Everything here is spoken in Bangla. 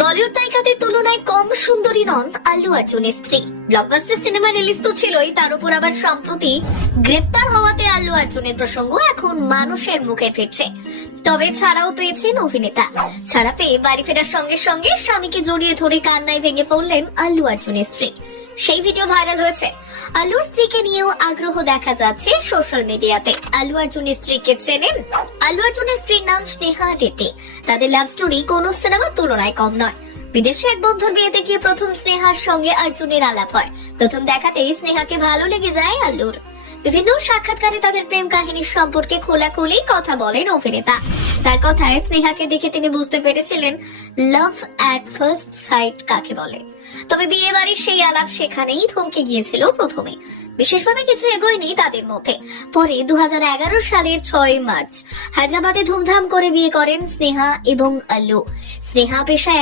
বলিউড নায়িকাদের তুলনায় কম সুন্দরী নন আল্লু অর্জুনের স্ত্রী। ব্লকবাস্টার সিনেমা রিলিজ তো ছিলই, তার উপর আবার সম্প্রতি গ্রেপ্তার হওয়াতে আল্লু অর্জুনের প্রসঙ্গ এখন মানুষের মুখে ফিরছে। তবে ছাড়াও পেয়েছেন অভিনেতা। ছাড়া পেয়ে বাড়ি ফেরার সঙ্গে সঙ্গে স্বামীকে জড়িয়ে ধরে কান্নায় ভেঙে পড়লেন আল্লু অর্জুনের স্ত্রী। সেই ভিডিও ভাইরাল হয়েছে। আল্লুর স্ত্রীকে নিয়েও আগ্রহ দেখা যাচ্ছে সোশ্যাল মিডিয়াতে। আল্লু অর্জুনের স্ত্রীকে চেনেন? আল্লু অর্জুনের স্ত্রীর নাম স্নেহা রেড্ডি। তাদের লাভ স্টোরি কোন সিনেমার তুলনায় কম নয়। বিদেশে এক বন্ধুর বিয়েতে গিয়ে প্রথম স্নেহার সঙ্গে অর্জুনের আলাপ হয়। প্রথম দেখাতেই স্নেহাকে ভালো লেগে যায় আল্লুর। বিভিন্ন সাক্ষাৎকারে তাদের প্রেম কাহিনীর সম্পর্কে খোলাখুলি কথা বলেন অভিনেতা। তার কথায় স্নেহাকে দেখে তিনি বুঝতে পেরেছিলেন লাভ অ্যাট ফার্স্ট সাইট কাকে বলে। তবে বিয়ে বাড়ির সেই আলাপ সেখানেই থমকে গিয়েছিল প্রথমে। বিশেষভাবে কিছু এগোয়নি তাদের মধ্যে। পরে 2011 সালের 6 মার্চ হায়দ্রাবাদে ধুমধাম করে বিয়ে করেন স্নেহা এবং আল্লু। স্নেহা পেশায়